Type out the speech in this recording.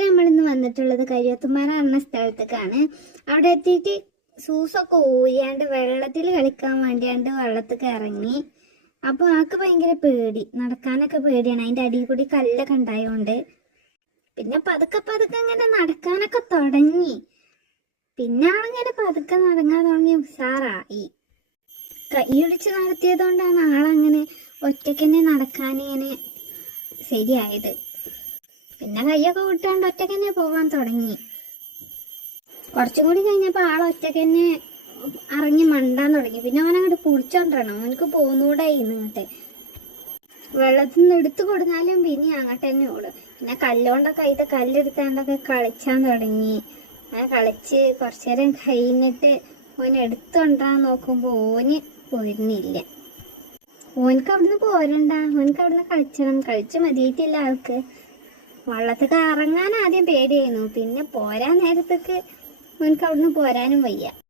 കൂട്ടുകാരെ നമ്മളിന്ന് വന്നിട്ടുള്ളത് കരിയത്തുമാര എന്ന സ്ഥലത്തേക്കാണ്. അവിടെ എത്തിയിട്ട് ഷൂസൊക്കെ ഊരിയാണ്ട് വെള്ളത്തിൽ കളിക്കാൻ വേണ്ടിയാണ്ട് വെള്ളത്തേക്ക് ഇറങ്ങി. അപ്പോൾ ആൾക്ക് ഭയങ്കര പേടി, നടക്കാനൊക്കെ പേടിയാണ്, അതിൻ്റെ അടിയിൽ കൂടി കല്ലൊക്കെ ഉണ്ടായതുകൊണ്ട്. പിന്നെ പതുക്കെ പതുക്കെ ഇങ്ങനെ നടക്കാനൊക്കെ തുടങ്ങി. പിന്നെ ആളിങ്ങനെ പതുക്കെ നടങ്ങാൻ തുടങ്ങി ഉഷാറായി. കൈയൊടിച്ച് നടത്തിയതുകൊണ്ടാണ് ആളങ്ങനെ ഒറ്റയ്ക്ക് തന്നെ നടക്കാനിങ്ങനെ ശരിയായത്. പിന്നെ കയ്യൊക്കെ വിട്ടുകൊണ്ട് ഒറ്റയ്ക്ക് തന്നെ പോകാൻ തുടങ്ങി. കുറച്ചും കൂടി കഴിഞ്ഞപ്പോൾ ആൾ ഒറ്റയ്ക്ക് തന്നെ ഇറങ്ങി മണ്ടാൻ തുടങ്ങി. പിന്നെ അവൻ അങ്ങോട്ട് പിടിച്ചോണ്ടിരണം, അവനക്ക് പോന്നൂടായി ഇങ്ങോട്ട്. വെള്ളത്തിൽ നിന്ന് എടുത്തു കൊടുത്താലും പിന്നെ അങ്ങോട്ട് തന്നെ ഓടും. പിന്നെ കല്ലുകൊണ്ടൊക്കെ അതിന്റെ കല്ലെടുത്താണ്ടൊക്കെ കളിച്ചാൻ തുടങ്ങി. അങ്ങനെ കളിച്ച് കുറച്ചു നേരം കഴിഞ്ഞിട്ട് ഓൻ എടുത്തുകൊണ്ടാൻ നോക്കുമ്പോൾ ഓന് പോരുന്നില്ല. ഓനക്ക് അവിടുന്ന് പോരണ്ട, ഓനക്ക് അവിടുന്ന് കളിച്ചണം. കളിച്ച് മതിയിട്ടില്ല ആൾക്ക്. വള്ളത്തൊക്കെ ഇറങ്ങാൻ ആദ്യം പേടിയായിരുന്നു, പിന്നെ പോരാൻ നേരത്തേക്ക് ഓനക്ക് അവിടുന്ന് പോരാനും വയ്യ.